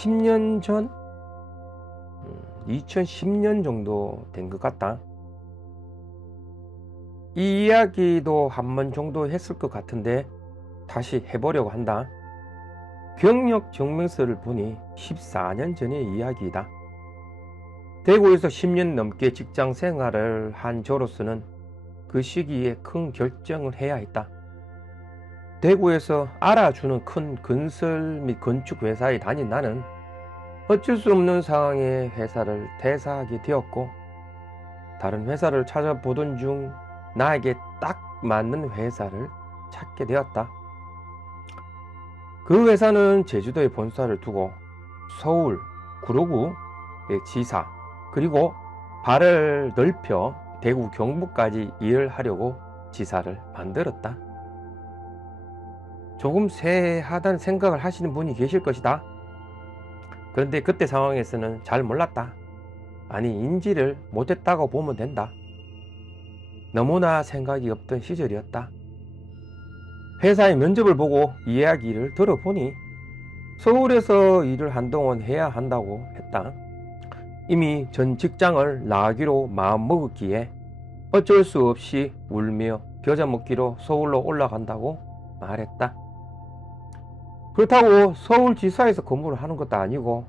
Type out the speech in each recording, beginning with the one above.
10년 전? 2010년 정도 된 것 같다. 이 이야기도 한 번 정도 했을 것 같은데 다시 해보려고 한다. 경력 증명서를 보니 14년 전의 이야기이다. 대구에서 10년 넘게 직장 생활을 한 저로서는 그 시기에 큰 결정을 해야 했다. 대구에서 알아주는 큰 건설 및 건축 회사에 다닌 나는 어쩔 수 없는 상황에 회사를 퇴사하게 되었고, 다른 회사를 찾아보던 중 나에게 딱 맞는 회사를 찾게 되었다. 그 회사는 제주도에 본사를 두고 서울, 구로구의 지사, 그리고 발을 넓혀 대구 경북까지 일을 하려고 지사를 만들었다. 조금 세하다는 생각을 하시는 분이 계실 것이다. 그런데 그때 상황에서는 잘 몰랐다. 아니, 인지를 못했다고 보면 된다. 너무나 생각이 없던 시절이었다. 회사의 면접을 보고 이야기를 들어보니 서울에서 일을 한동안 해야 한다고 했다. 이미 전 직장을 나가기로 마음먹었기에 어쩔 수 없이 울며 겨자 먹기로 서울로 올라간다고 말했다. 그렇다고 서울지사에서 근무를 하는 것도 아니고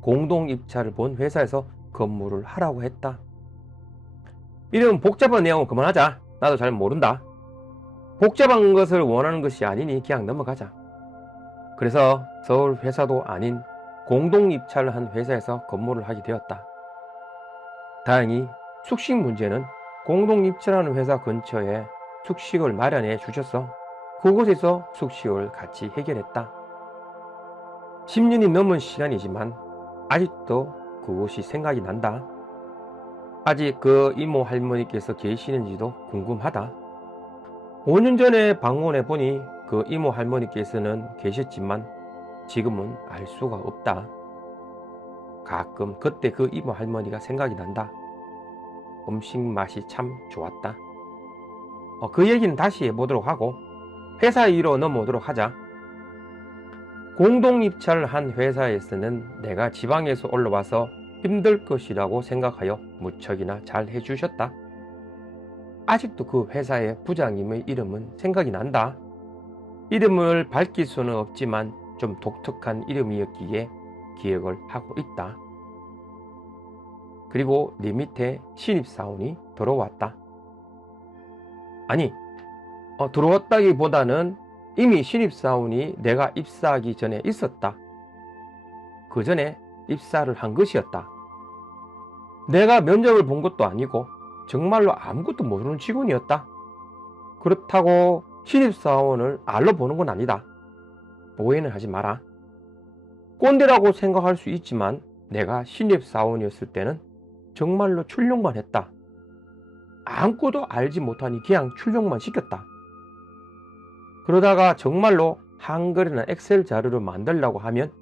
공동입찰을 본 회사에서 근무를 하라고 했다. 이런 복잡한 내용은 그만하자. 나도 잘 모른다. 복잡한 것을 원하는 것이 아니니 그냥 넘어가자. 그래서 서울 회사도 아닌 공동입찰을 한 회사에서 근무를 하게 되었다. 다행히 숙식 문제는 공동입찰하는 회사 근처에 숙식을 마련해 주셔서 그곳에서 숙식을 같이 해결했다. 10년이 넘은 시간이지만 아직도 그곳이 생각이 난다. 아직 그 이모 할머니께서 계시는지도 궁금하다. 5년 전에 방문해 보니 그 이모 할머니께서는 계셨지만 지금은 알 수가 없다. 가끔 그때 그 이모 할머니가 생각이 난다. 음식 맛이 참 좋았다. 그 얘기는 다시 해보도록 하고 회사 일로 넘어오도록 하자. 공동입찰을 한 회사에서는 내가 지방에서 올라와서 힘들 것이라고 생각하여 무척이나 잘 해주셨다. 아직도 그 회사의 부장님의 이름은 생각이 난다. 이름을 밝힐 수는 없지만 좀 독특한 이름이었기에 기억을 하고 있다. 그리고 네 밑에 신입사원이 들어왔다. 아니, 들어왔다기보다는 이미 신입사원이 내가 입사하기 전에 있었다. 그 전에 입사를 한 것이었다. 내가 면접을 본 것도 아니고 정말로 아무것도 모르는 직원이었다. 그렇다고 신입사원을 알로 보는 건 아니다. 오해는 하지 마라. 꼰대라고 생각할 수 있지만 내가 신입사원이었을 때는 정말로 출력만 했다. 아무것도 알지 못하니 그냥 출력만 시켰다. 그러다가 정말로 한글이나 엑셀 자료를 만들려고 하면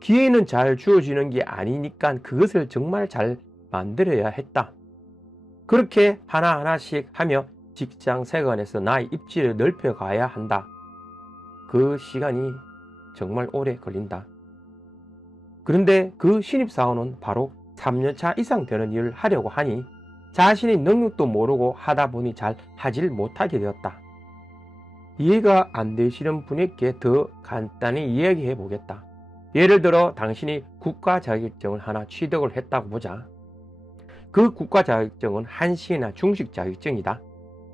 기회는 잘 주어지는 게 아니니까 그것을 정말 잘 만들어야 했다. 그렇게 하나하나씩 하며 직장 생활에서 나의 입지를 넓혀가야 한다. 그 시간이 정말 오래 걸린다. 그런데 그 신입사원은 바로 3년차 이상 되는 일을 하려고 하니 자신의 능력도 모르고 하다 보니 잘 하질 못하게 되었다. 이해가 안 되시는 분에게 더 간단히 이야기해 보겠다. 예를 들어 당신이 국가 자격증을 하나 취득을 했다고 보자. 그 국가 자격증은 한식이나 중식 자격증이다.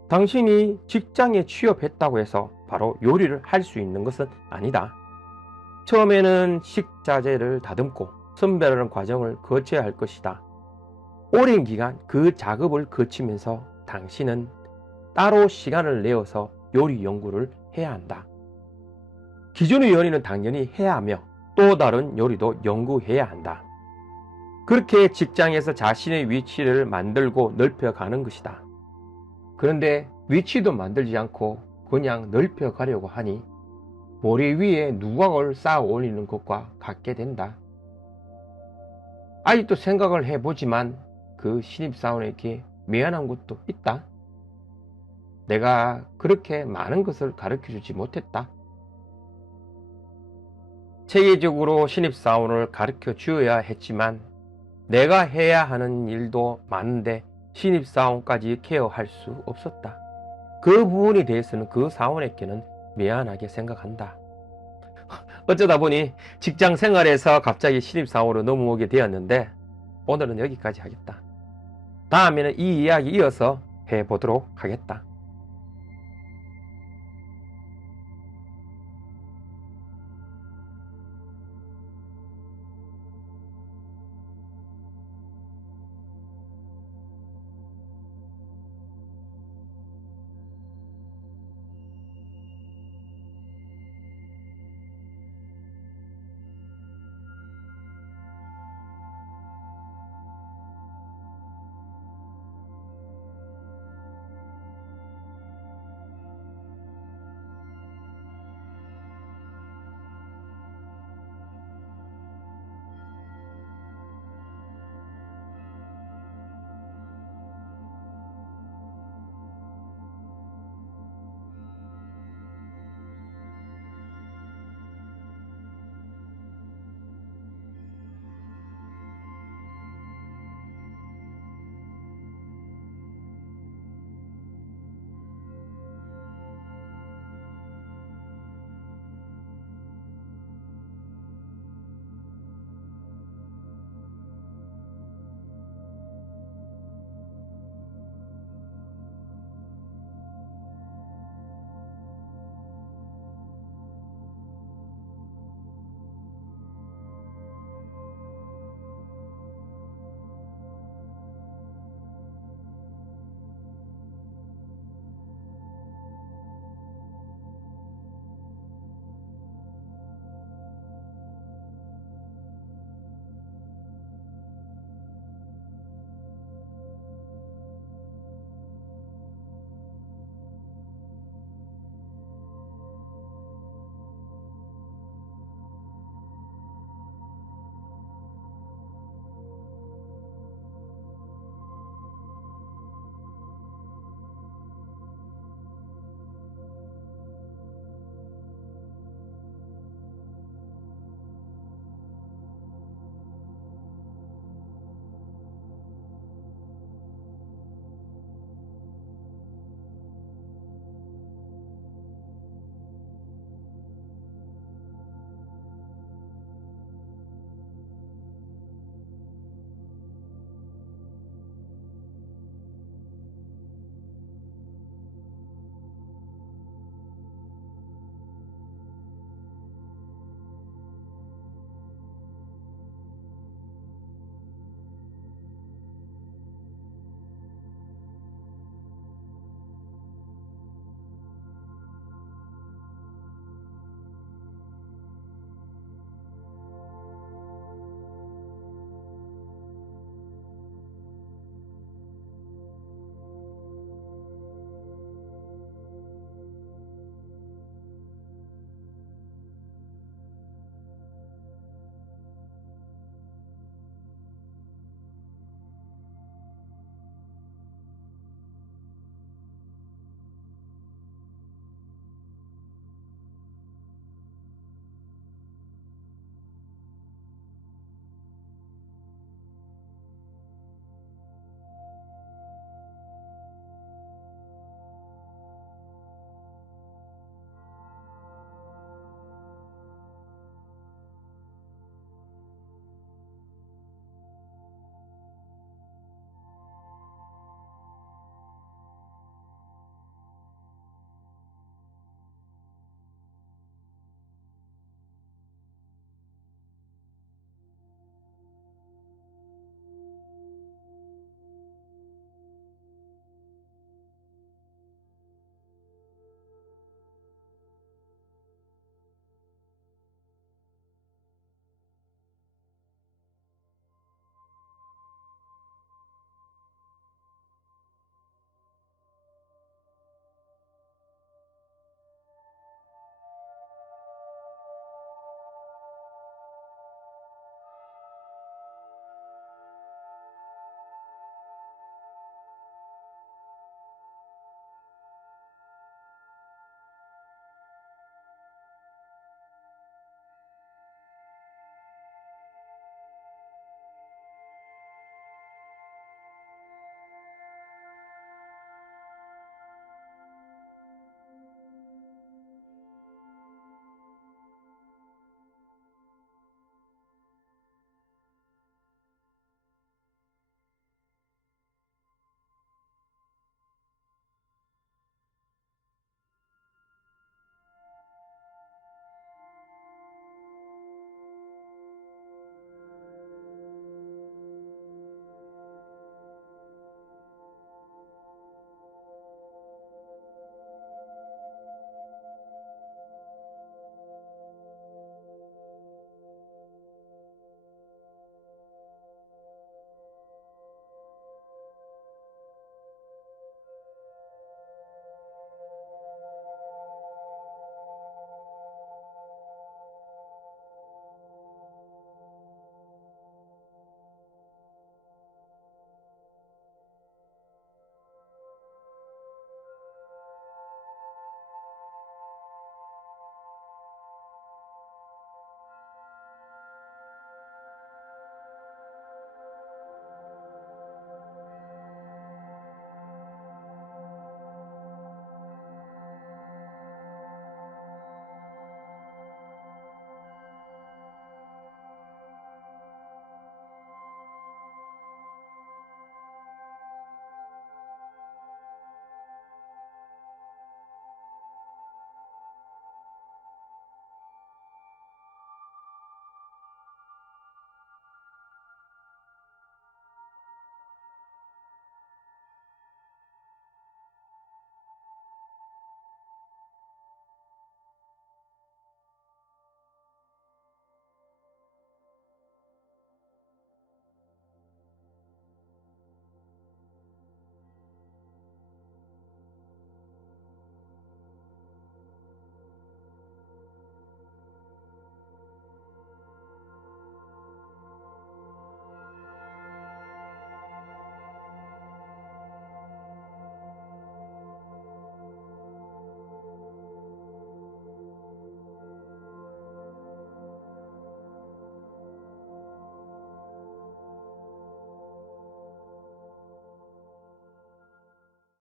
당신이 직장에 취업했다고 해서 바로 요리를 할 수 있는 것은 아니다. 처음에는 식자재를 다듬고 선별하는 과정을 거쳐야 할 것이다. 오랜 기간 그 작업을 거치면서 당신은 따로 시간을 내어서 요리 연구를 해야 한다. 기존의 요리는 당연히 해야 하며 또 다른 요리도 연구해야 한다. 그렇게 직장에서 자신의 위치를 만들고 넓혀가는 것이다. 그런데 위치도 만들지 않고 그냥 넓혀가려고 하니 모래 위에 누각을 쌓아 올리는 것과 같게 된다. 아직도 생각을 해보지만 그 신입사원에게 미안한 것도 있다. 내가 그렇게 많은 것을 가르쳐주지 못했다. 체계적으로 신입사원을 가르쳐 주어야 했지만 내가 해야 하는 일도 많은데 신입사원까지 케어할 수 없었다. 그 부분에 대해서는 그 사원에게는 미안하게 생각한다. 어쩌다 보니 직장 생활에서 갑자기 신입사원으로 넘어오게 되었는데 오늘은 여기까지 하겠다. 다음에는 이 이야기 이어서 해보도록 하겠다.